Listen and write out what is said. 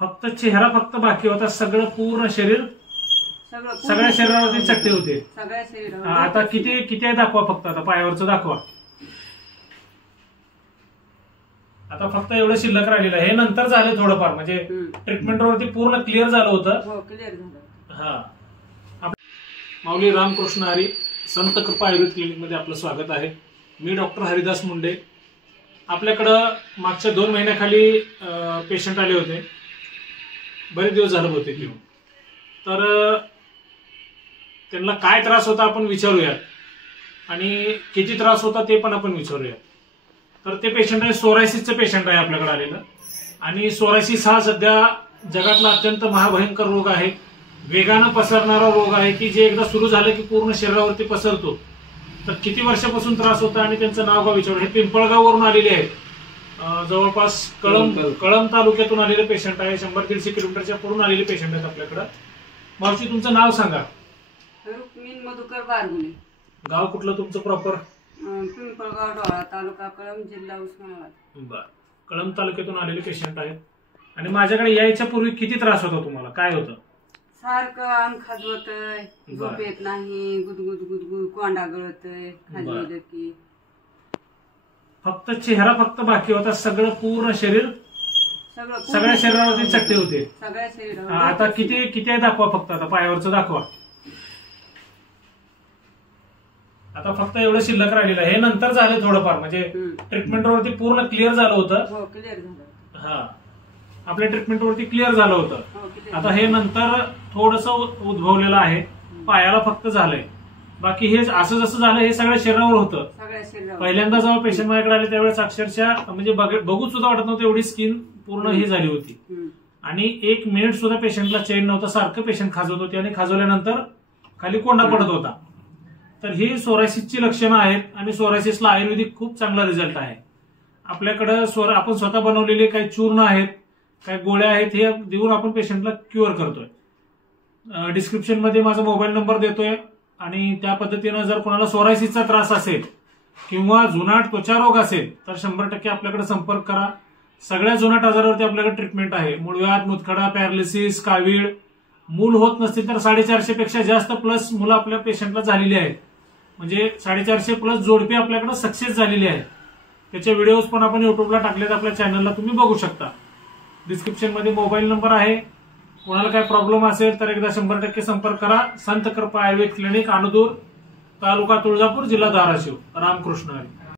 फक्त चेहरा फक्त बाकी होता, सगळं पूर्ण शरीर सगळ्या शरीरावरती चट्टे होते. आता किती किती आहे दाखवा, फक्त आता पायावरचं दाखवा. आता फक्त एवढं शिल्लक राहिलेलं आहे. हे नंतर झालं थोडंफार, म्हणजे ट्रीटमेंटवरती पूर्ण क्लिअर झालं होतं. हा, माऊली रामकृष्ण हरी संत कृपा आयुर्वेद क्लिनिक मध्ये आपलं स्वागत आहे. मी डॉक्टर हरिदास मुंडे. आपल्याकडं मागच्या 2 महिन्याखाली पेशंट आले होते, बरेच दिवस झाले होते घेऊन. तर त्यांना काय त्रास होता आपण विचारूया आणि किती त्रास होता ते पण आपण विचारूया. तर ते पेशंट आहे, सोरायसिसचं पेशंट आहे आपल्याकडे आलेलं. आणि सोरायसिस हा सध्या जगातला अत्यंत महाभयंकर रोग आहे, वेगानं पसरणारा रोग आहे की जे एकदा सुरू झालं की पूर्ण शरीरावरती पसरतो. तर किती वर्षापासून त्रास होता आणि त्यांचं नाव गाव विचारू. हे पिंपळगाववरून आलेले आहेत, जवळपास कळंब तालुक्यातून आलेले पेशंट आहे. 100-150 किलोमीटरच्या पुढून आलेले पेशंट आहेत आपल्याकडे. मावशी तुमचं नाव सांगा. रुक्मिणी मधुकर बारगुले. गाव कुठलं तुमचं प्रॉपर? पिंपळगाव डोळा, तालुका कळंब, जिल्हा उस्मानाबाद. बर, कळंब तालुक्यातून आलेले पेशंट आहेत. आणि माझ्याकडे यायच्या पूर्वी किती त्रास होता तुम्हाला, काय होतं? सारखं अंग खाजवतय, झोप येत नाही, गुदगुद गुदगुद, कोंडा गळतय खाजवलं की. फक्त चेहरा फक्त बाकी होता, सगळं पूर्ण शरीर सगळ्या शरीरावरती चट्टे होते. सगळ्या शरीरावर. आता किती किती आहे दाखवा, फक्त आता पायावरचं दाखवा. आता फक्त एवढं शिल्लक राहिलेलं आहे. हे नंतर झालं थोडंफार, म्हणजे ट्रीटमेंटवरती पूर्ण क्लिअर झालं होतं. हा, आपल्या ट्रीटमेंटवरती क्लिअर झालं होतं. आता हे नंतर थोडस उद्भवलेलं आहे, पायाला फक्त झालंय. बाकी हे असं जसं झालं हे सगळ्या शरीरावर होतं. पहिल्यांदा जेव्हा पेशंट माझ्याकडे आले त्यावेळेस अक्षरशः म्हणजे बघू सुद्धा वाटत नव्हतं, एवढी स्किन पूर्ण ही झाली होती. आणि 1 मिनिट सुद्धा पेशंटला चैन नव्हतं, सारखं पेशंट खाजवत होती आणि खाजवल्यानंतर खाली कोंडा पडत होता. तर ही सोरायसिसची लक्षणं आहेत आणि सोरायसिसला आयुर्वेदिक खूप चांगला रिझल्ट आहे. आपल्याकडं आपण स्वतः बनवलेले काही चूर्ण आहेत, काही गोळ्या आहेत, हे देऊन आपण पेशंटला क्युअर करतोय. डिस्क्रिप्शन मध्ये माझा मोबाईल नंबर देतोय आणि त्या पद्धतीनं जर कोणाला सोरायसिसचा त्रास असेल किंवा जुनाट त्वचा रोग असेल तर 100% आपल्याकडे संपर्क करा. सगळ्या जुनाट आजारावरती आपल्याकडे ट्रीटमेंट आहे. मूळव्याध, मुतखडा, पॅरालिसिस, कावीळ, मूल होत नसतील तर 450 पेक्षा जास्त प्लस मुलं आपल्या पेशंटला झालेली आहेत. म्हणजे 450 प्लस जोडपी आपल्याकडे सक्सेस झालेली आहेत. त्याचे व्हिडिओज पण आपण युट्यूबला टाकलेत, आपल्या चॅनलला तुम्ही बघू शकता. डिस्क्रिप्शन मध्ये मोबाईल नंबर आहे. कोणाला काय प्रॉब्लेम असेल तर एकदा 100% संपर्क करा. संत कृपा आयुर्वेद क्लिनिक, अनुदूर, तालुका तुळजापूर, जिल्हा धाराशिव. रामकृष्ण हरी.